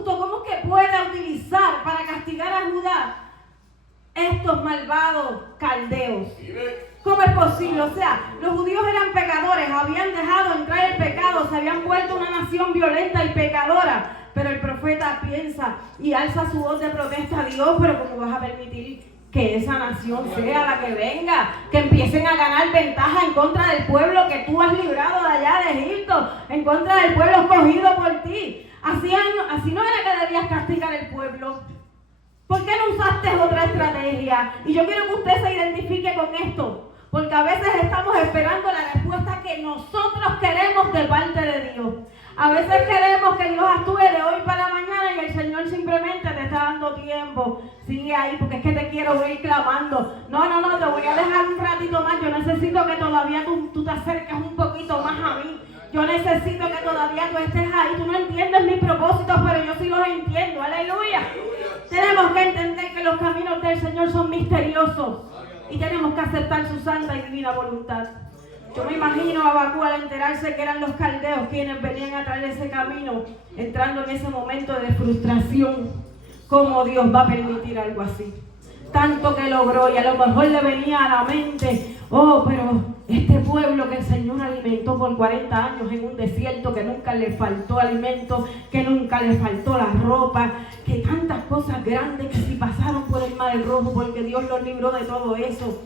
justo, ¿cómo es que puede utilizar para castigar a Judá estos malvados caldeos? ¿Cómo es posible? O sea, los judíos eran pecadores, habían dejado entrar el pecado, se habían vuelto una nación violenta y pecadora. Pero el profeta piensa y alza su voz de protesta a Dios, pero ¿cómo vas a permitir que esa nación sea la que venga? Que empiecen a ganar ventaja en contra del pueblo que tú has librado de allá de Egipto, en contra del pueblo escogido por ti. Así no era que debías castigar el pueblo. ¿Por qué no usaste otra estrategia? Y yo quiero que usted se identifique con esto, porque a veces estamos esperando la respuesta que nosotros queremos de parte de Dios. A veces queremos que Dios actúe de hoy para mañana y el Señor simplemente te está dando tiempo. Sigue ahí porque es que te quiero ver clamando. No, te voy a dejar un ratito más. Yo necesito que todavía tú te acerques un poquito más a mí. Yo necesito que todavía tú estés ahí. Tú no entiendes mis propósitos, pero yo sí los entiendo. Aleluya. Tenemos que entender que los caminos del Señor son misteriosos y tenemos que aceptar su santa y divina voluntad. Yo me imagino a Habacuc al enterarse que eran los caldeos quienes venían a traer ese camino, entrando en ese momento de frustración. ¿Cómo Dios va a permitir algo así? Tanto que logró, y a lo mejor le venía a la mente, pero este pueblo que el Señor alimentó por 40 años en un desierto, que nunca le faltó alimento, que nunca le faltó la ropa, que tantas cosas grandes que si pasaron por el Mar Rojo porque Dios los libró de todo eso.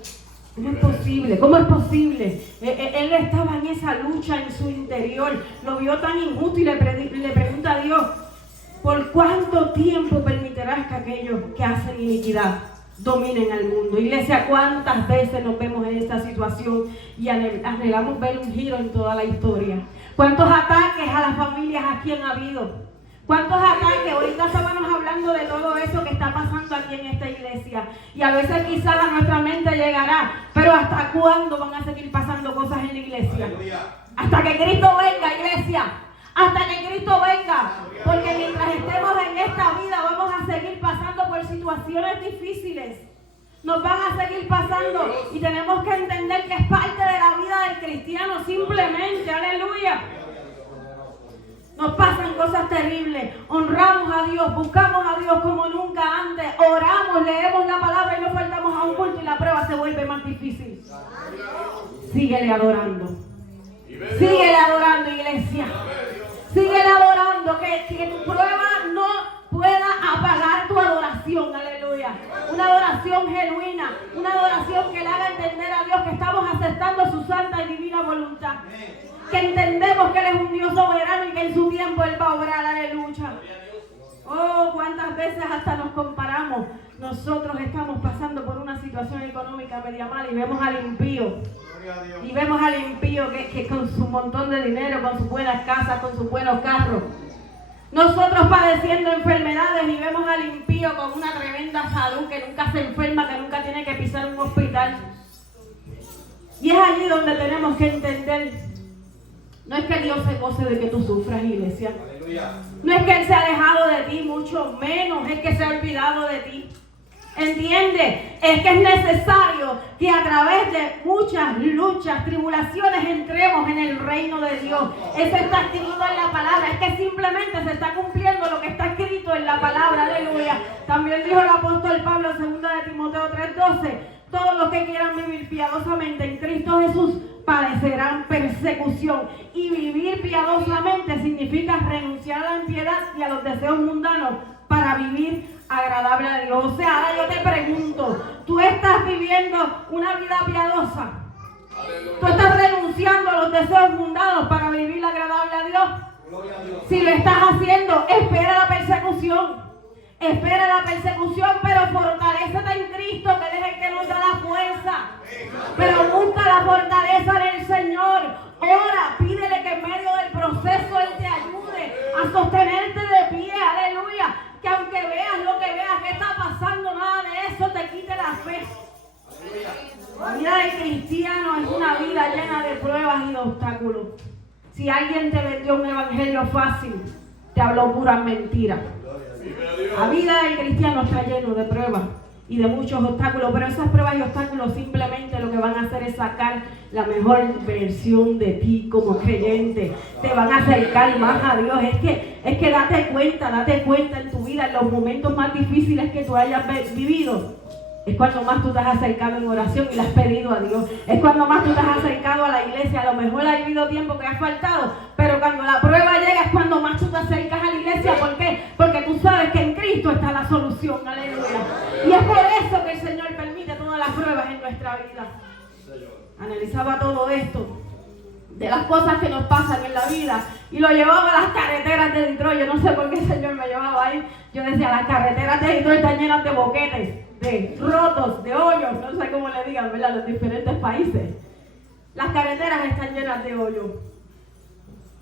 ¿Cómo es posible? ¿Cómo es posible? Él estaba en esa lucha en su interior, lo vio tan injusto y le pregunta a Dios, ¿por cuánto tiempo permitirás que aquellos que hacen iniquidad dominen al mundo? Iglesia, ¿cuántas veces nos vemos en esta situación y anhelamos ver un giro en toda la historia? ¿Cuántos ataques a las familias aquí han habido? ¿Cuántos ataques? Ahorita estábamos hablando de todo eso que está pasando aquí en esta iglesia. Y a veces quizás a nuestra mente llegará, pero ¿hasta cuándo van a seguir pasando cosas en la iglesia? Hasta que Cristo venga, iglesia. Hasta que Cristo venga. Porque mientras estemos en esta vida vamos a seguir pasando por situaciones difíciles. Nos van a seguir pasando. Y tenemos que entender que es parte de la vida del cristiano simplemente. Aleluya. Nos pasan cosas terribles, honramos a Dios, buscamos a Dios como nunca antes, oramos, leemos la palabra y no faltamos a un culto y la prueba se vuelve más difícil. Síguele adorando. Síguele adorando, iglesia. Síguele adorando, que tu prueba no pueda apagar tu adoración, aleluya. Una adoración genuina, una adoración que le haga entender a Dios que estamos aceptando su santa y divina voluntad. Que entendemos que Él es un Dios soberano y que en su tiempo Él va a obrar, aleluya. Cuántas veces hasta nos comparamos. Nosotros estamos pasando por una situación económica media mala y vemos al impío. Y vemos al impío que con su montón de dinero, con sus buenas casas, con sus buenos carros. Nosotros padeciendo enfermedades y vemos al impío con una tremenda salud, que nunca se enferma, que nunca tiene que pisar un hospital. Y es allí donde tenemos que entender. No es que Dios se goce de que tú sufras, iglesia. No es que Él se ha alejado de ti, mucho menos es que se ha olvidado de ti. ¿Entiende? Es que es necesario que a través de muchas luchas, tribulaciones, entremos en el reino de Dios. Eso está escrito en la palabra. Es que simplemente se está cumpliendo lo que está escrito en la palabra. Aleluya. También dijo el apóstol Pablo, 2 de Timoteo 3:12. Todos los que quieran vivir piadosamente en Cristo Jesús padecerán persecución. Y vivir piadosamente significa renunciar a la impiedad y a los deseos mundanos para vivir agradable a Dios. O sea, ahora yo te pregunto, ¿tú estás viviendo una vida piadosa? ¿Tú estás renunciando a los deseos mundanos para vivir agradable a Dios? Si lo estás haciendo, espera la persecución. Espera la persecución, pero fortalécete en Cristo, que es el que nos da la fuerza. Pero busca la fortaleza en el Señor. Ora, pídele que en medio del proceso Él te ayude a sostenerte de pie. Aleluya. Que aunque veas lo que veas que está pasando, nada de eso te quite la fe. La vida del cristiano es una vida llena de pruebas y de obstáculos. Si alguien te vendió un evangelio fácil, te habló puras mentiras. La vida del cristiano está lleno de pruebas y y de muchos obstáculos, pero esas pruebas y obstáculos simplemente lo que van a hacer es sacar la mejor versión de ti como creyente. Te van a acercar más a Dios. Es que date cuenta en tu vida, en los momentos más difíciles que tú hayas vivido. Es cuando más tú te has acercado en oración y le has pedido a Dios. Es cuando más tú te has acercado a la iglesia. A lo mejor ha habido tiempo que has faltado, pero cuando la prueba llega es cuando más tú te acercas a la iglesia. ¿Por qué? Porque tú sabes que en Cristo está la solución. Aleluya. Y es por eso que el Señor permite todas las pruebas en nuestra vida. Analizaba todo esto, de las cosas que nos pasan en la vida, y lo llevaba a las carreteras de Detroit. Yo no sé por qué el Señor me llevaba ahí. Yo decía, las carreteras de Detroit están llenas de boquetes, de rotos, de hoyos, no sé cómo le digan, ¿verdad? Los diferentes países. Las carreteras están llenas de hoyos.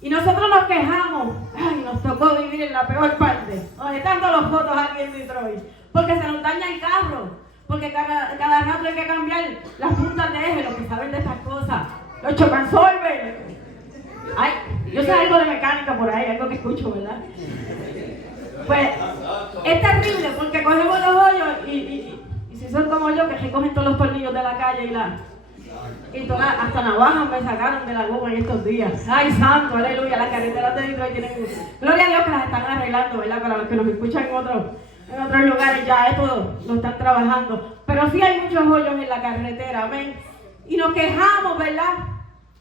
Y nosotros nos quejamos, ay, nos tocó vivir en la peor parte, donde están todos los fotos aquí en Detroit, porque se nos daña el carro, porque cada rato hay que cambiar las puntas de eje, los que saben de estas cosas, los chocansolver. Ay, yo sé algo de mecánica por ahí, algo que escucho, ¿verdad? Pues es terrible porque cogemos los hoyos y si son como yo, que recogen todos los tornillos de la calle y todas, hasta navajas me sacaron de la goma en estos días. Ay, santo, aleluya, las carreteras de Detroit tienen... Gloria a Dios que las están arreglando, ¿verdad? Para los que nos escuchan en otros lugares ya esto lo están trabajando. Pero sí hay muchos hoyos en la carretera, amén. Y nos quejamos, ¿verdad?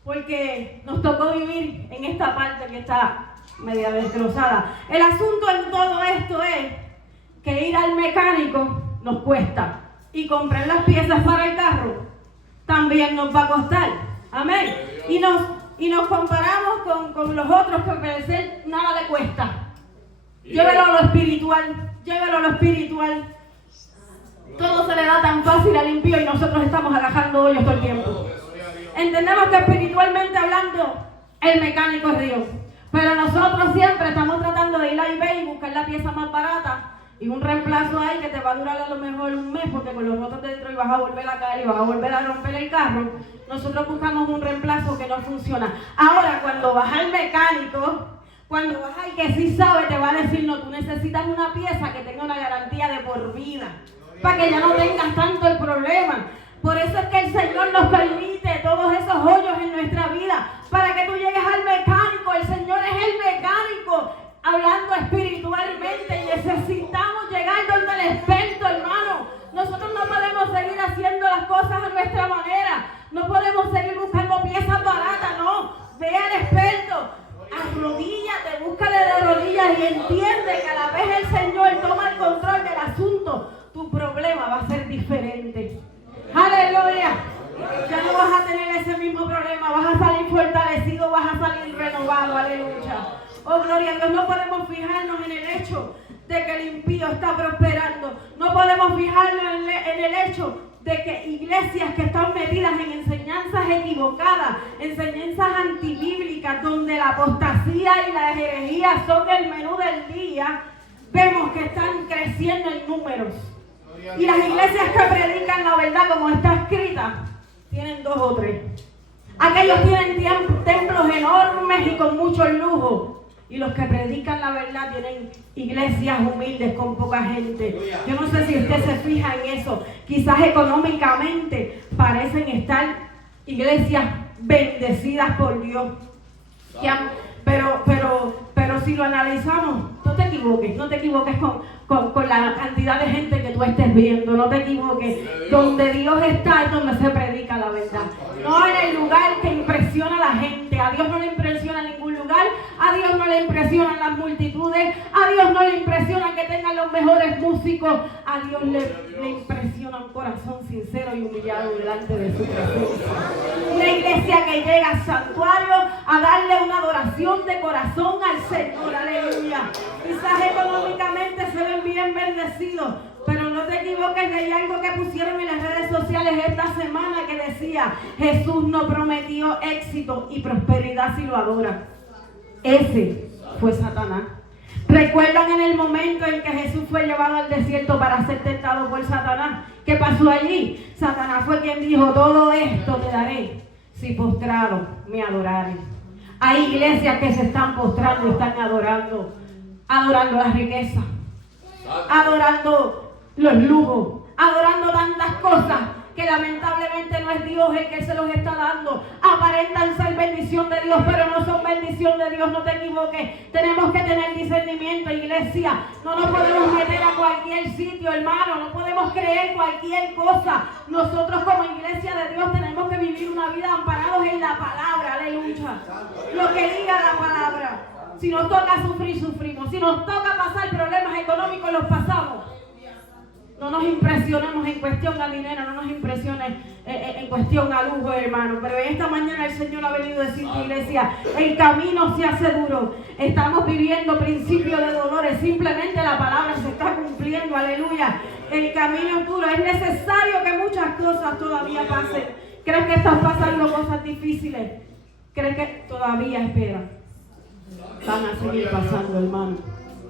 Porque nos tocó vivir en esta parte que está media destrozada. El asunto en todo esto es que ir al mecánico nos cuesta. Y comprar las piezas para el carro también nos va a costar. Amén. Y nos comparamos con los otros que obedecer nada le cuesta. Llévelo a lo espiritual. Llévelo a lo espiritual. Todo se le da tan fácil al impío y nosotros estamos agajando hoyos todo el tiempo. Entendemos que espiritualmente hablando, el mecánico es Dios. Pero nosotros siempre estamos tratando de ir a eBay y buscar la pieza más barata y un reemplazo ahí que te va a durar a lo mejor un mes, porque con los rotos de dentro y vas a volver a caer y vas a volver a romper el carro. Nosotros buscamos un reemplazo que no funciona. Ahora, cuando vas al mecánico, cuando vas al que sí sabe, te va a decir, no, tú necesitas una pieza que tenga una garantía de por vida, para que ya no tengas tanto el problema. Por eso es que el Señor nos permite todos esos hoyos en nuestra vida, para que tú llegues al mecánico. El Señor es el mecánico, hablando espiritualmente, y necesitamos llegar donde el experto, hermano. Nosotros no podemos seguir haciendo las cosas a nuestra manera, no podemos seguir buscando piezas baratas, no. Ve al experto, arrodíllate, búscale de rodillas y entiende que a la vez el Señor toma el control del asunto, tu problema va a ser diferente. Aleluya. Ya no vas a tener ese mismo problema, vas a salir fortalecido, vas a salir renovado. Aleluya. Oh, gloria a Dios. No podemos fijarnos en el hecho de que el impío está prosperando. No podemos fijarnos en el hecho de que iglesias que están metidas en enseñanzas equivocadas, enseñanzas antibíblicas, donde la apostasía y la herejía son el menú del día, vemos que están creciendo en números. Y las iglesias que predican la verdad como está escrita, tienen 2 o 3. Aquellos tienen templos enormes y con mucho lujo. Y los que predican la verdad tienen iglesias humildes con poca gente. Yo no sé si usted se fija en eso. Quizás económicamente parecen estar iglesias bendecidas por Dios. Pero si lo analizamos, no te equivoques con la cantidad de gente que tú estés viendo, no te equivoques. Donde Dios está es donde se predica la verdad. No en el lugar que impresiona a la gente. A Dios no le impresiona ningún lugar, a Dios no le impresionan las multitudes, a Dios no le impresiona que tengan los mejores músicos, a Dios le impresiona un corazón sincero y humillado delante de su presencia. Una iglesia que llega al santuario a darle una adoración de corazón al Señor, aleluya. Quizás económicamente se ven bien bendecidos, pero no te equivoques, que hay algo que pusieron en las redes sociales esta semana que decía: Jesús no prometió éxito y prosperidad si lo adora. Ese fue Satanás. ¿Recuerdan en el momento en que Jesús fue llevado al desierto para ser tentado por Satanás? ¿Qué pasó allí? Satanás fue quien dijo: todo esto te daré si postrado me adorares. Hay iglesias que se están postrando y están adorando la riqueza, adorando los lujos, adorando tantas cosas que lamentablemente no es Dios el que se los está dando. Aparentan ser bendición de Dios, pero no son bendición de Dios, no te equivoques. Tenemos que tener discernimiento, iglesia. No nos podemos meter a cualquier sitio, hermano. No podemos creer cualquier cosa. Nosotros como iglesia de Dios tenemos que vivir una vida amparados en la palabra, aleluya. Lo que diga la palabra. Si nos toca sufrir, sufrimos. Si nos toca pasar problemas económicos, los pasamos. No nos impresionemos en cuestión a dinero, no nos impresiones en cuestión a lujo, hermano. Pero esta mañana el Señor ha venido a decir, iglesia, el camino se hace duro. Estamos viviendo principios de dolores. Simplemente la palabra se está cumpliendo, aleluya. El camino es duro. Es necesario que muchas cosas todavía pasen. ¿Crees que están pasando cosas difíciles? ¿Crees que todavía esperan? Van a seguir pasando, hermano.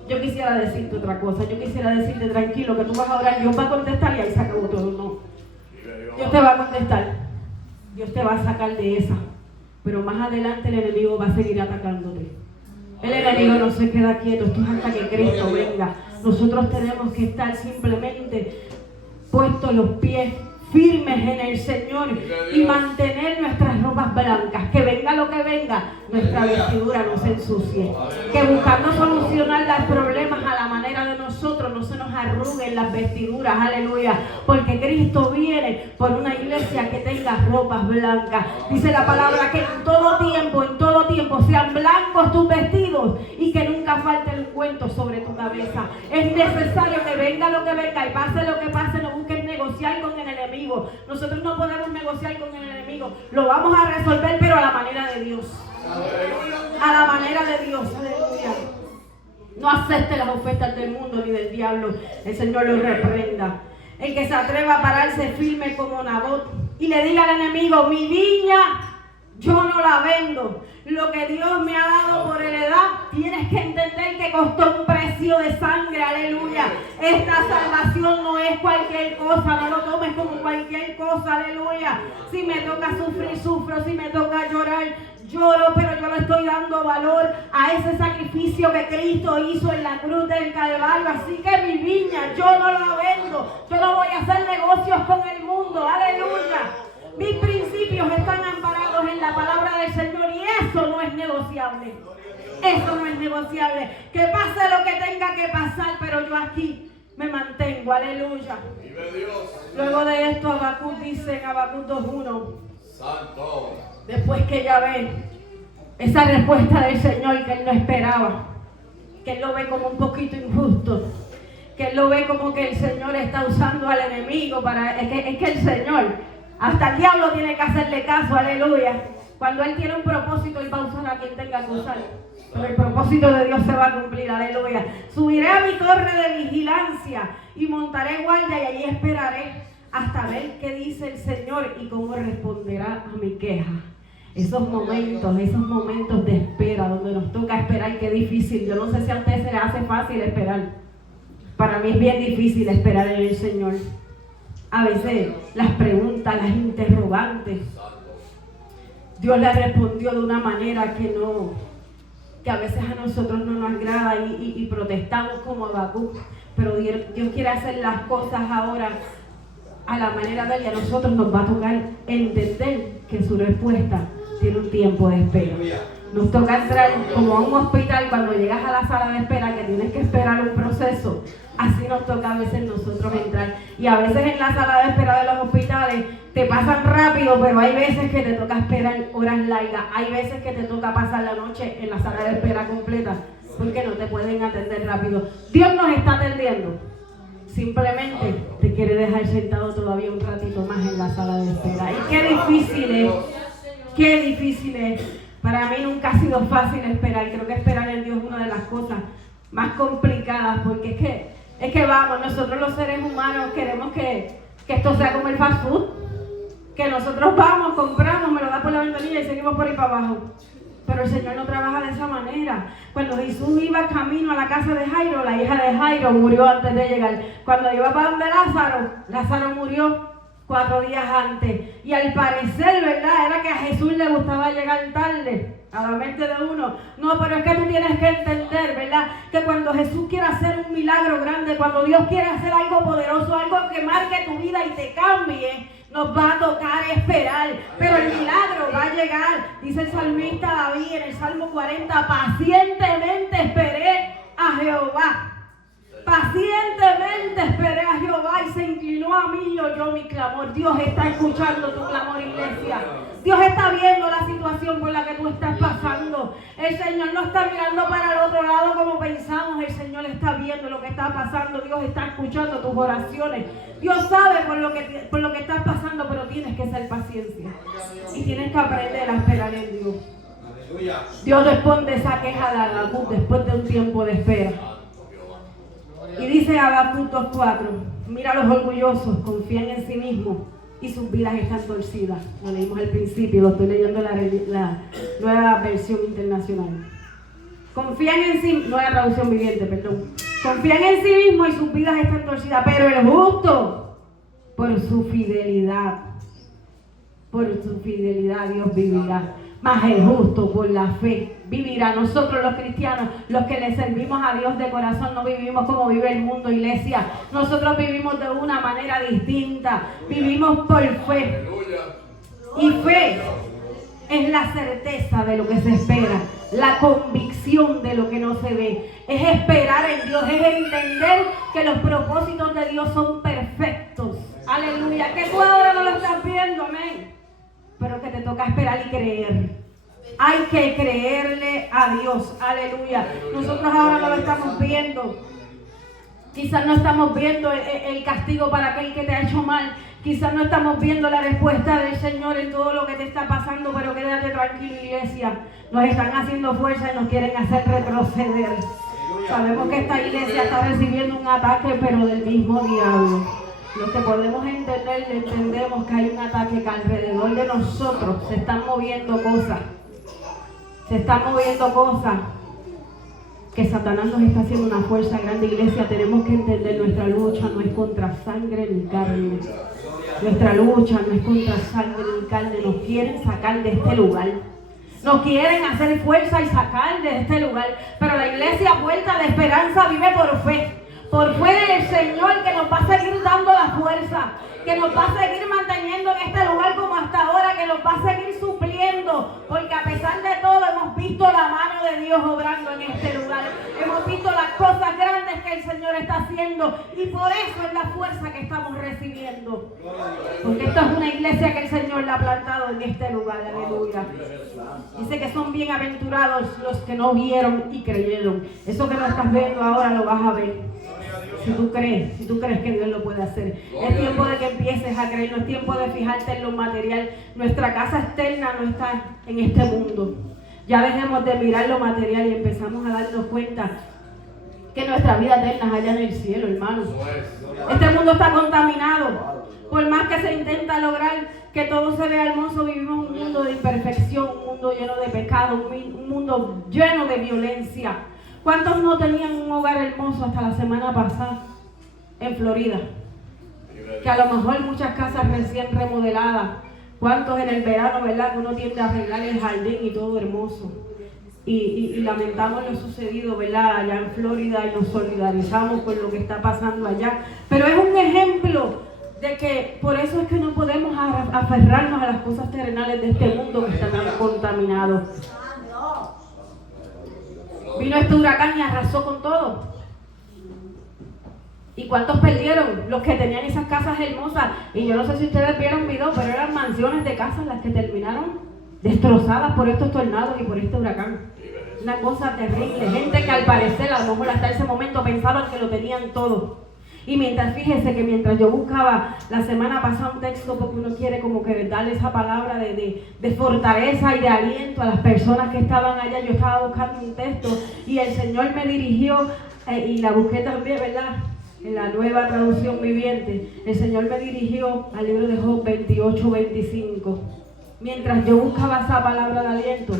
Yo quisiera decirte otra cosa. Yo quisiera decirte, tranquilo, que tú vas a orar, Dios va a contestar y ahí se acabó todo. No. Dios te va a contestar. Dios te va a sacar de esa. Pero más adelante el enemigo va a seguir atacándote. El enemigo no se queda quieto. Esto es hasta que Cristo venga. Nosotros tenemos que estar simplemente puestos los pies firmes en el Señor y mantener nuestras ropas blancas. Que venga lo que venga, nuestra vestidura no se ensucie. Que buscando solucionar los problemas a la manera de nosotros, no se nos arruguen las vestiduras, aleluya. Porque Cristo viene por una iglesia que tenga ropas blancas. Dice la palabra que en todo tiempo sean blancos tus vestidos y que nunca falte el ungüento sobre tu cabeza. Es necesario que venga lo que venga y pase lo que pase, no busques negociar con el enemigo. Nosotros no podemos negociar con el enemigo. Lo vamos a resolver, pero a la manera de Dios. A la manera de Dios. Aleluya. No acepte las ofertas del mundo ni del diablo. El Señor lo reprenda. El que se atreva a pararse firme como Nabot y le diga al enemigo, mi viña yo no la vendo. Lo que Dios me ha dado por heredad, tienes que entender que costó un precio de sangre, aleluya. Esta salvación no es cualquier cosa, no lo tomes como cualquier cosa, aleluya. Si me toca sufrir, sufro, si me toca llorar, lloro, pero yo le estoy dando valor a ese sacrificio que Cristo hizo en la cruz del Calvario. Así que mi viña yo no la vendo, yo no voy a hacer negocios con el mundo, aleluya. Mis principios están amparados en la palabra del Señor y eso no es negociable. Eso no es negociable. Que pase lo que tenga que pasar, pero yo aquí me mantengo, aleluya. Luego de esto Habacuc dice en Habacuc 2:1, Santo. Después que ella ve esa respuesta del Señor que él no esperaba, que él lo ve como un poquito injusto, que él lo ve como que el Señor está usando al enemigo para... Es que el Señor... Hasta el diablo tiene que hacerle caso, aleluya. Cuando él tiene un propósito, él va a usar a quien tenga que usar. Pero el propósito de Dios se va a cumplir, aleluya. Subiré a mi torre de vigilancia y montaré guardia y allí esperaré hasta ver qué dice el Señor y cómo responderá a mi queja. Esos momentos de espera, donde nos toca esperar, qué difícil. Yo no sé si a ustedes se les hace fácil esperar. Para mí es bien difícil esperar en el Señor. A veces las preguntas, las interrogantes, Dios le respondió de una manera que a veces a nosotros no nos agrada y protestamos como Habacuc, pero Dios quiere hacer las cosas ahora a la manera de él y a nosotros nos va a tocar entender que su respuesta tiene un tiempo de espera. Nos toca entrar como a un hospital cuando llegas a la sala de espera que tienes que esperar un proceso. Así nos toca a veces nosotros entrar. Y a veces en la sala de espera de los hospitales te pasan rápido, pero hay veces que te toca esperar horas largas. Hay veces que te toca pasar la noche en la sala de espera completa porque no te pueden atender rápido. Dios nos está atendiendo. Simplemente te quiere dejar sentado todavía un ratito más en la sala de espera. Y qué difícil es. Para mí nunca ha sido fácil esperar. Creo que esperar en Dios es una de las cosas más complicadas, porque es que vamos, nosotros los seres humanos queremos que esto sea como el fast food, que nosotros vamos, compramos, me lo da por la ventanilla y seguimos por ahí para abajo. Pero el Señor no trabaja de esa manera. Cuando Jesús iba camino a la casa de Jairo, la hija de Jairo murió antes de llegar. Cuando iba para donde Lázaro murió 4 días antes. Y al parecer, ¿verdad? Era que a Jesús le gustaba llegar tarde a la mente de uno. No, pero es que tú tienes que entender, ¿verdad? Que cuando Jesús quiere hacer un milagro grande, cuando Dios quiere hacer algo poderoso, algo que marque tu vida y te cambie, nos va a tocar esperar. Pero el milagro va a llegar. Dice el salmista David en el Salmo 40, pacientemente esperé a Jehová. Pacientemente esperé a Jehová y se inclinó a mí y oyó mi clamor. Dios está escuchando tu clamor, iglesia. Dios está viendo la situación por la que tú estás pasando. El Señor no está mirando para el otro lado como pensamos. El Señor está viendo lo que está pasando. Dios está escuchando tus oraciones. Dios sabe por lo que estás pasando, pero tienes que ser paciente. Y tienes que aprender a esperar en Dios. Dios responde esa queja de Habacuc después de un tiempo de espera. Y dice Habacuc 2:4, mira los orgullosos, confían en sí mismos y sus vidas están torcidas. Lo leímos al principio, lo estoy leyendo la nueva versión internacional. Confían en sí, nueva traducción viviente, perdón. Confían en sí mismos y sus vidas están torcidas, pero el justo, por su fidelidad, Dios vivirá. Mas el justo por la fe vivirá. Nosotros los cristianos, los que le servimos a Dios de corazón, no vivimos como vive el mundo, iglesia. Nosotros vivimos de una manera distinta. Vivimos por fe. Y fe es la certeza de lo que se espera, la convicción de lo que no se ve. Es esperar en Dios, es entender que los propósitos de Dios son perfectos. Aleluya. Que tú ahora no lo estás viendo, amén. Pero que te toca esperar y creer. Hay que creerle a Dios. Aleluya. Nosotros ahora no lo estamos viendo. Quizás no estamos viendo el castigo para aquel que te ha hecho mal. Quizás no estamos viendo la respuesta del Señor en todo lo que te está pasando. Pero quédate tranquilo, iglesia. Nos están haciendo fuerza y nos quieren hacer retroceder. Sabemos que esta iglesia está recibiendo un ataque, pero del mismo diablo. Lo que podemos entender, entendemos que hay un ataque que alrededor de nosotros se están moviendo cosas. Se están moviendo cosas que Satanás nos está haciendo una fuerza grande. Iglesia, tenemos que entender, nuestra lucha no es contra sangre ni carne. Nuestra lucha no es contra sangre ni carne. Nos quieren sacar de este lugar. Nos quieren hacer fuerza y sacar de este lugar. Pero la iglesia Puerta de Esperanza vive por fe. Por fuera del Señor, que nos va a seguir dando la fuerza, que nos va a seguir manteniendo en este lugar como hasta ahora, que nos va a seguir supliendo, porque a pesar de todo hemos visto la mano de Dios obrando en este lugar. Hemos visto las cosas grandes que el Señor está haciendo y por eso es la fuerza que estamos recibiendo. Porque esto es una iglesia que el Señor la ha plantado en este lugar, aleluya. Dice que son bienaventurados los que no vieron y creyeron. Eso que no estás viendo ahora lo vas a ver. Si tú crees que Dios lo puede hacer. Es tiempo de que empieces a creer, no es tiempo de fijarte en lo material. Nuestra casa externa no está en este mundo. Ya dejemos de mirar lo material y empezamos a darnos cuenta que nuestra vida eterna es allá en el cielo, hermano. Este mundo está contaminado. Por más que se intenta lograr que todo se vea hermoso, vivimos un mundo de imperfección, un mundo lleno de pecado, un mundo lleno de violencia. ¿Cuántos no tenían un hogar hermoso hasta la semana pasada en Florida? Que a lo mejor muchas casas recién remodeladas. ¿Cuántos en el verano, verdad, que uno tiende a arreglar el jardín y todo hermoso? Y lamentamos lo sucedido, ¿verdad?, allá en Florida y nos solidarizamos con lo que está pasando allá. Pero es un ejemplo de que por eso es que no podemos aferrarnos a las cosas terrenales de este mundo que está tan contaminado. Vino este huracán y arrasó con todo. ¿Y cuántos perdieron? Los que tenían esas casas hermosas. Y yo no sé si ustedes vieron video, pero eran mansiones de casas las que terminaron destrozadas por estos tornados y por este huracán. Una cosa terrible. Gente que al parecer, a lo mejor hasta ese momento pensaban que lo tenían todo. Y fíjese que mientras yo buscaba la semana pasada un texto, porque uno quiere como que darle esa palabra de fortaleza y de aliento a las personas que estaban allá, yo estaba buscando un texto y el Señor me dirigió, y la busqué también, ¿verdad?, en la nueva traducción viviente. El Señor me dirigió al libro de Job 28:25. Mientras yo buscaba esa palabra de aliento,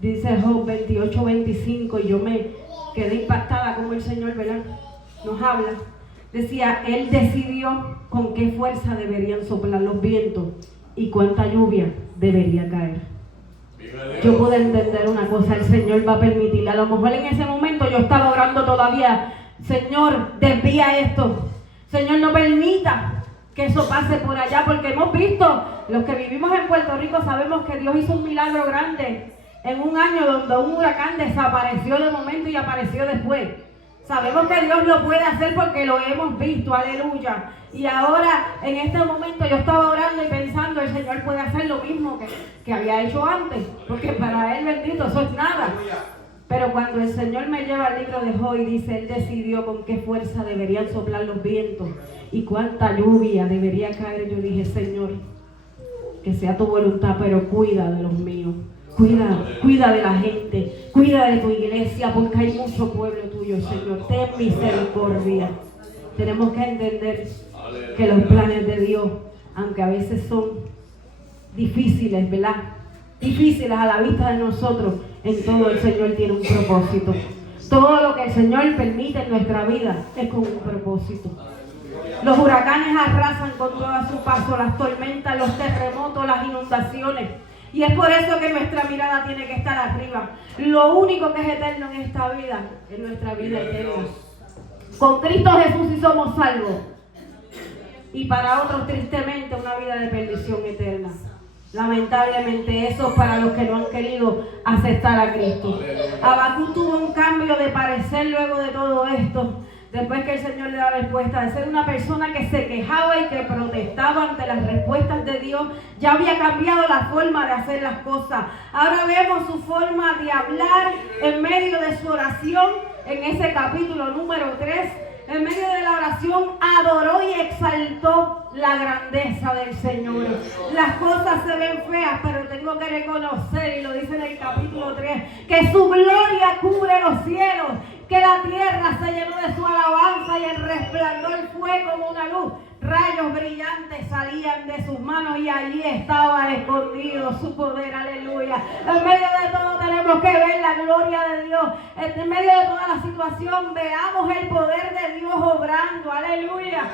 dice Job 28:25, y yo me quedé impactada como el Señor, ¿verdad?, nos habla. decía, Él decidió con qué fuerza deberían soplar los vientos y cuánta lluvia debería caer. Yo pude entender una cosa, el Señor va a permitir. A lo mejor en ese momento yo estaba orando todavía, Señor, desvía esto. Señor, no permita que eso pase por allá, porque hemos visto, los que vivimos en Puerto Rico sabemos que Dios hizo un milagro grande en un año donde un huracán desapareció de momento y apareció después. Sabemos que Dios lo puede hacer porque lo hemos visto, aleluya. Y ahora, en este momento, yo estaba orando y pensando, el Señor puede hacer lo mismo que había hecho antes, porque para Él, bendito, eso es nada. Pero cuando el Señor me lleva al libro de Job y dice, Él decidió con qué fuerza deberían soplar los vientos y cuánta lluvia debería caer, yo dije, Señor, que sea tu voluntad, pero cuida de los míos. Cuida de la gente, cuida de tu iglesia, porque hay mucho pueblo tuyo, Señor. Ten misericordia. Tenemos que entender que los planes de Dios, aunque a veces son difíciles, ¿verdad? Difíciles a la vista de nosotros, en todo el Señor tiene un propósito. Todo lo que el Señor permite en nuestra vida es con un propósito. Los huracanes arrasan con todo a su paso, las tormentas, los terremotos, las inundaciones. Y es por eso que nuestra mirada tiene que estar arriba. Lo único que es eterno en esta vida es nuestra vida eterna. Con Cristo Jesús sí somos salvos. Y para otros, tristemente, una vida de perdición eterna. Lamentablemente, eso es para los que no han querido aceptar a Cristo. Habacuc tuvo un cambio de parecer luego de todo esto. Después que el Señor le da respuesta, de ser una persona que se quejaba y que protestaba ante las respuestas de Dios, ya había cambiado la forma de hacer las cosas. Ahora vemos su forma de hablar en medio de su oración, en ese capítulo número 3. En medio de la oración adoró y exaltó la grandeza del Señor. Las cosas se ven feas, pero tengo que reconocer, y lo dice en el capítulo 3, que su gloria cubre los cielos, que la tierra se llenó de su alabanza y el resplandor fue como una luz. Rayos brillantes salían de sus manos y allí estaba escondido su poder, aleluya. En medio de todo tenemos que ver la gloria de Dios. En medio de toda la situación veamos el poder de Dios obrando, aleluya.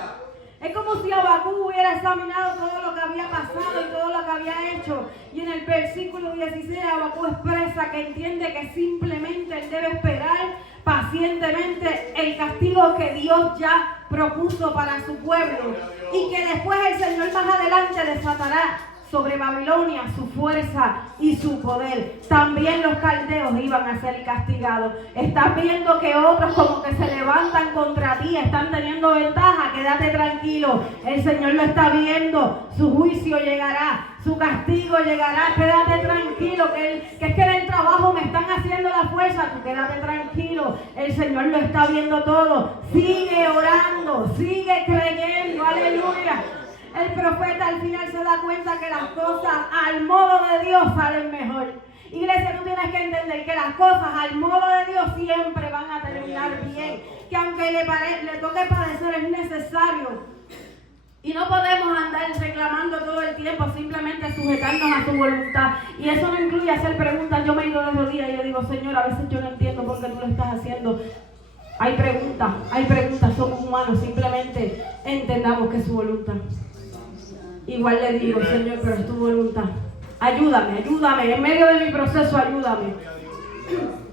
Es como si Habacuc hubiera examinado todo lo que había pasado y todo lo que había hecho. Y en el versículo 16 Habacuc expresa que entiende que simplemente él debe esperar pacientemente el castigo que Dios ya propuso para su pueblo. Y que después el Señor más adelante desatará sobre Babilonia su fuerza y su poder. También los caldeos iban a ser castigados. Estás viendo que otros como que se levantan contra ti, están teniendo ventaja. Quédate tranquilo, el Señor lo está viendo. Su juicio llegará, su castigo llegará. Quédate tranquilo, que es que en el trabajo me están haciendo la fuerza. Tú quédate tranquilo, el Señor lo está viendo todo. Sigue orando, sigue creyendo, aleluya. El profeta al final se da cuenta que las cosas al modo de Dios salen mejor. Iglesia, tú tienes que entender que las cosas al modo de Dios siempre van a terminar bien. Que aunque le toque padecer es necesario. Y no podemos andar reclamando todo el tiempo, simplemente sujetarnos a su voluntad. Y eso no incluye hacer preguntas. Yo me he ido de rodillas y yo digo, Señor, a veces yo no entiendo por qué tú lo estás haciendo. Hay preguntas, somos humanos, simplemente entendamos que es su voluntad. Igual le digo, Señor, pero es tu voluntad. Ayúdame, en medio de mi proceso, ayúdame.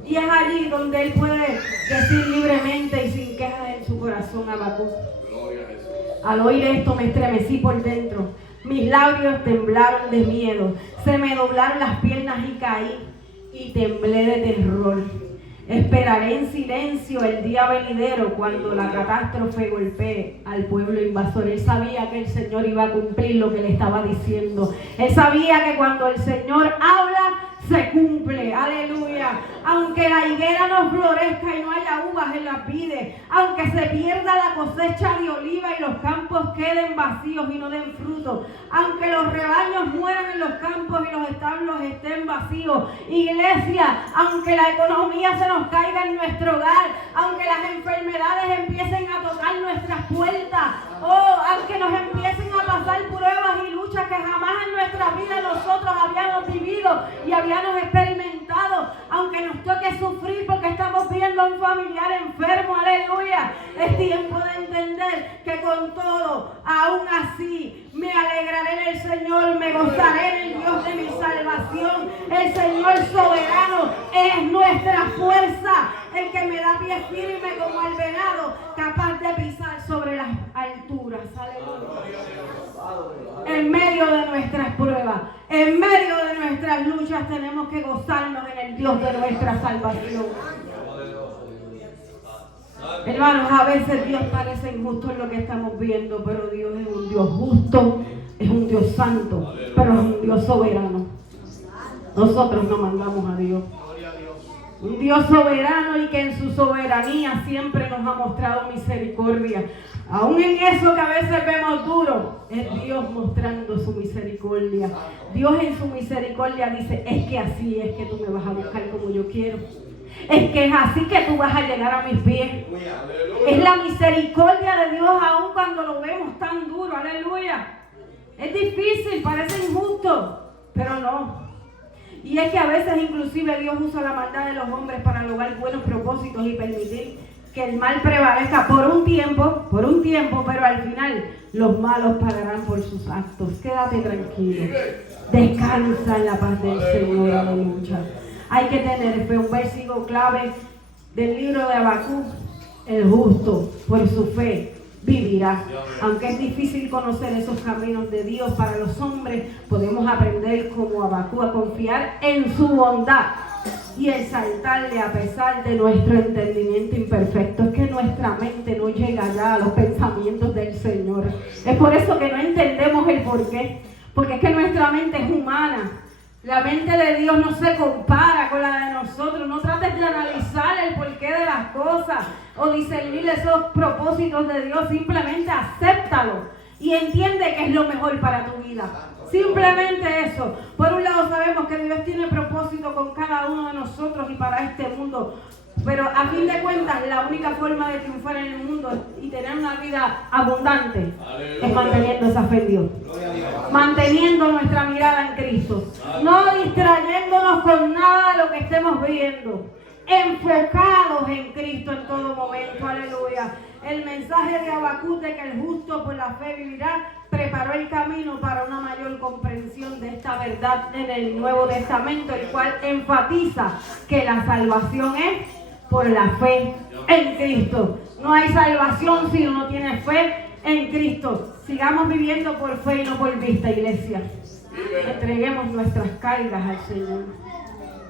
Y es allí donde él puede decir libremente y sin quejas en su corazón, Habacuc. Al oír esto me estremecí por dentro. Mis labios temblaron de miedo. Se me doblaron las piernas y caí y temblé de terror. Esperaré en silencio el día venidero cuando la catástrofe golpee al pueblo invasor. Él sabía que el Señor iba a cumplir lo que le estaba diciendo. Él sabía que cuando el Señor habla, se cumple, aleluya. Aunque la higuera no florezca y no haya uvas en las vides, aunque se pierda la cosecha de oliva y los campos queden vacíos y no den fruto, aunque los rebaños mueran en los campos y los establos estén vacíos, iglesia, aunque la economía se nos caiga en nuestro hogar, aunque las enfermedades empiecen a tocar nuestras puertas, aunque nos empiecen a pasar pruebas y luchas que jamás en nuestra vida nosotros habíamos vivido y habíamos experimentado, aunque nos toque sufrir porque estamos viendo a un familiar enfermo, aleluya, es tiempo de entender Aún así, me alegraré en el Señor, me gozaré en el Dios de mi salvación. El Señor soberano es nuestra fuerza, el que me da pie firme como el venado, capaz de pisar sobre las alturas. Aleluya. En medio de nuestras pruebas, en medio de nuestras luchas, tenemos que gozarnos en el Dios de nuestra salvación. Hermanos, a veces Dios parece injusto en lo que estamos viendo, pero Dios es un Dios justo, es un Dios santo, pero es un Dios soberano. Nosotros no mandamos a Dios. Un Dios soberano y que en su soberanía siempre nos ha mostrado misericordia. Aún en eso que a veces vemos duro, es Dios mostrando su misericordia. Dios en su misericordia dice, es que así es que tú me vas a buscar como yo quiero. Es que es así que tú vas a llegar a mis pies. Es la misericordia de Dios aún cuando lo vemos tan duro. Aleluya. Es difícil, parece injusto, pero no. Y es que a veces inclusive Dios usa la maldad de los hombres para lograr buenos propósitos y permitir que el mal prevalezca por un tiempo, pero al final los malos pagarán por sus actos. Quédate tranquilo. Descansa en la paz del Señor. Aleluya. Hay que tener fe. Un versículo clave del libro de Habacuc: el justo por su fe vivirá. Aunque es difícil conocer esos caminos de Dios para los hombres, podemos aprender como Habacuc a confiar en su bondad y exaltarle a pesar de nuestro entendimiento imperfecto. Es que nuestra mente no llega ya a los pensamientos del Señor. Es por eso que no entendemos el porqué, porque es que nuestra mente es humana. La mente de Dios no se compara con la de nosotros. No trates de analizar el porqué de las cosas o discernir esos propósitos de Dios. Simplemente acéptalo y entiende que es lo mejor para tu vida. Simplemente eso. Por un lado sabemos que Dios tiene propósito con cada uno de nosotros y para este mundo. Pero a fin de cuentas, la única forma de triunfar en el mundo y tener una vida abundante es manteniendo esa fe en Dios. Manteniendo nuestra mirada en Cristo. No distrayéndonos con nada de lo que estemos viendo. Enfocados en Cristo en todo momento. Aleluya. El mensaje de Habacuc de que el justo por la fe vivirá preparó el camino para una mayor comprensión de esta verdad en el Nuevo Testamento, el cual enfatiza que la salvación es por la fe en Cristo. No hay salvación si uno tiene fe en Cristo. Sigamos viviendo por fe y no por vista, iglesia. Entreguemos nuestras cargas al Señor.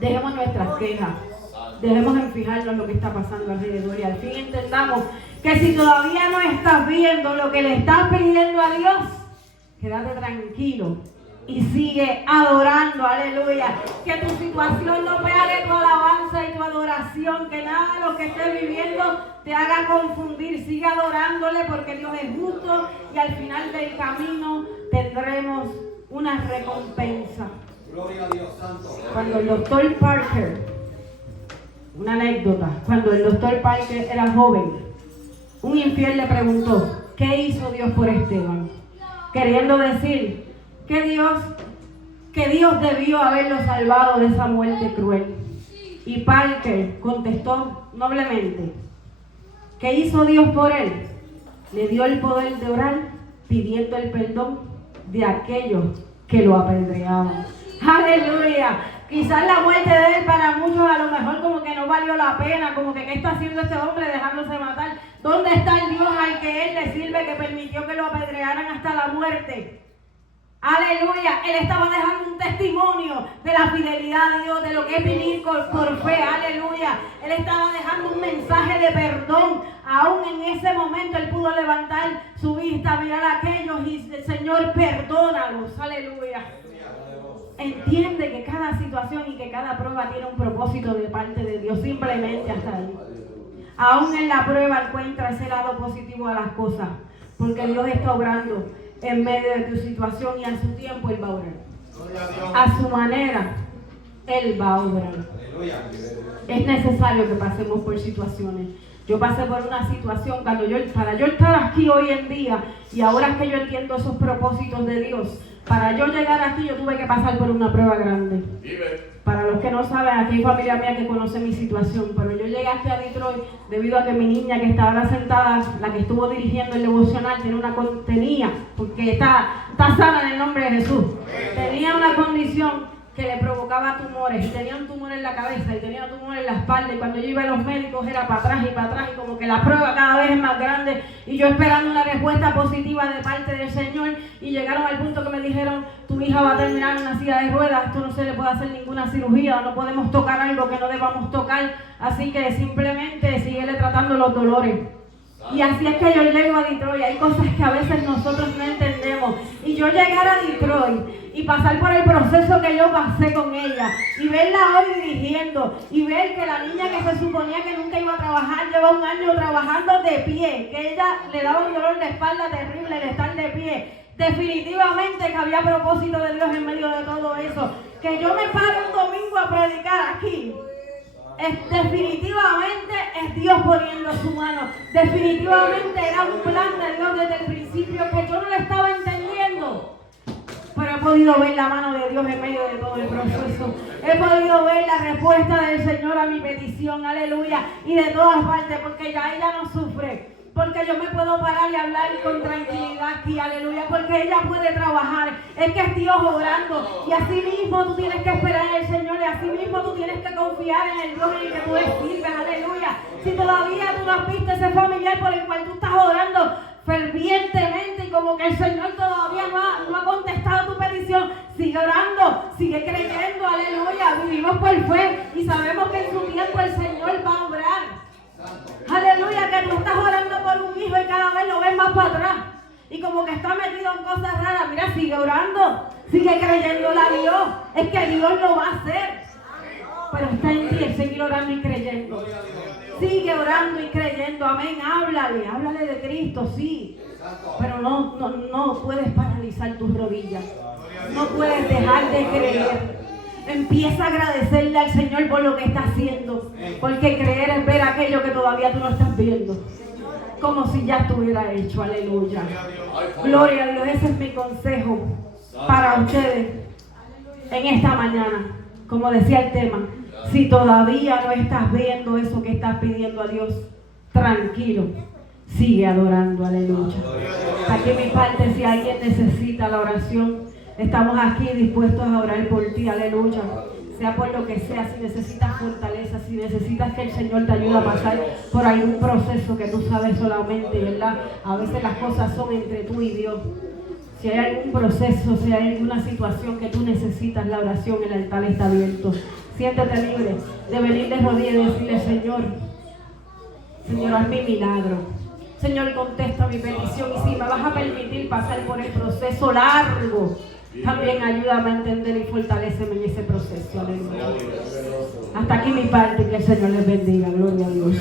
Dejemos nuestras quejas. Dejemos en fijarnos en lo que está pasando alrededor y al fin entendamos que si todavía no estás viendo lo que le estás pidiendo a Dios, quédate tranquilo y sigue adorando. Aleluya. Que tu situación no pegue tu alabanza y tu adoración, que nada de lo que estés viviendo te haga confundir. Sigue adorándole porque Dios es justo y al final del camino tendremos una recompensa. Gloria a Dios santo. Cuando el doctor Parker, una anécdota, cuando el doctor Parker era joven, un infiel le preguntó, ¿qué hizo Dios por Esteban? Queriendo decir que Dios debió haberlo salvado de esa muerte cruel. Y Parker contestó noblemente, ¿qué hizo Dios por él? Le dio el poder de orar pidiendo el perdón de aquellos que lo apedreaban. ¡Aleluya! Quizás la muerte de él para muchos a lo mejor como que no valió la pena, como que ¿qué está haciendo este hombre dejándose matar? ¿Dónde está el Dios al que él le sirve que permitió que lo apedrearan hasta la muerte? Aleluya, él estaba dejando un testimonio de la fidelidad de Dios, de lo que es vivir por fe. Aleluya, él estaba dejando un mensaje de perdón. Aún en ese momento él pudo levantar su vista, mirar a aquellos y el Señor, perdónalos. Aleluya. Entiende que cada situación y que cada prueba tiene un propósito de parte de Dios, simplemente hasta ahí. Aún en la prueba encuentra ese lado positivo a las cosas, porque Dios está obrando en medio de tu situación y a su tiempo Él va a obrar. A su manera, Él va a obrar. Es necesario que pasemos por situaciones. Yo pasé por una situación para yo estar aquí hoy en día y ahora es que yo entiendo esos propósitos de Dios. Para yo llegar aquí, yo tuve que pasar por una prueba grande. Para los que no saben, aquí hay familia mía que conoce mi situación, pero yo llegué aquí a Detroit debido a que mi niña que está ahora sentada, la que estuvo dirigiendo el devocional, tenía, porque está sana en el nombre de Jesús, tenía una condición que le provocaba tumores, y tenía un tumor en la cabeza, y tenía un tumor en la espalda, y cuando yo iba a los médicos era para atrás, y como que la prueba cada vez es más grande, y yo esperando una respuesta positiva de parte del Señor, y llegaron al punto que me dijeron, tu hija va a terminar en una silla de ruedas, esto no se le puede hacer ninguna cirugía, no podemos tocar algo que no debamos tocar, así que simplemente síguele tratando los dolores. Y así es que yo llego a Detroit. Hay cosas que a veces nosotros no entendemos. Y yo llegar a Detroit y pasar por el proceso que yo pasé con ella, y verla hoy dirigiendo, y ver que la niña que se suponía que nunca iba a trabajar, lleva 1 año trabajando de pie, que ella le daba un dolor de espalda terrible de estar de pie. Definitivamente que había propósito de Dios en medio de todo eso. Que yo me pare un domingo a predicar aquí, definitivamente es Dios poniendo su mano. Definitivamente era un plan de Dios desde el principio que yo no lo estaba entendiendo. Pero he podido ver la mano de Dios en medio de todo el proceso. He podido ver la respuesta del Señor a mi petición, aleluya. Y de todas partes, porque ya ella no sufre. Porque yo me puedo parar y hablar con tranquilidad aquí, aleluya, porque ella puede trabajar. Es que es Dios obrando. Y así mismo tú tienes que esperar en el Señor, y así mismo tú tienes que confiar en el Dios en el que tú le sirves, aleluya. Si todavía tú no has visto ese familiar por el cual tú estás orando fervientemente, y como que el Señor todavía no ha contestado tu petición, sigue orando, sigue creyendo, aleluya. Vivimos por fe y sabemos que en su tiempo el Señor va a obrar. Aleluya, que tú estás orando por un hijo y cada vez lo ves más para atrás. Y como que está metido en cosas raras. Mira, sigue orando, sigue creyéndole a Dios. Es que Dios lo va a hacer. Pero está en ti el seguir orando y creyendo. Sigue orando y creyendo, amén. Háblale de Cristo, sí. Pero no puedes paralizar tus rodillas. No puedes dejar de creer. Empieza a agradecerle al Señor por lo que está haciendo, porque creer es ver aquello que todavía tú no estás viendo, como si ya estuviera hecho, aleluya. Gloria a Dios, ese es mi consejo para ustedes en esta mañana. Como decía el tema, si todavía no estás viendo eso que estás pidiendo a Dios, tranquilo, sigue adorando, aleluya. Aquí mi parte, si alguien necesita la oración, estamos aquí dispuestos a orar por ti, aleluya. Sea por lo que sea, si necesitas fortaleza, si necesitas que el Señor te ayude a pasar por algún proceso que tú sabes solamente, ¿verdad? A veces las cosas son entre tú y Dios. Si hay algún proceso, si hay alguna situación que tú necesitas la oración, el altar está abierto. Siéntete libre de venir de rodillas y decirle, Señor, haz mi milagro. Señor, contesta mi petición, y si me vas a permitir pasar por el proceso largo, también ayúdame a entender y fortaléceme en ese proceso. Aleluya. Hasta aquí mi parte, que el Señor les bendiga. Gloria a Dios.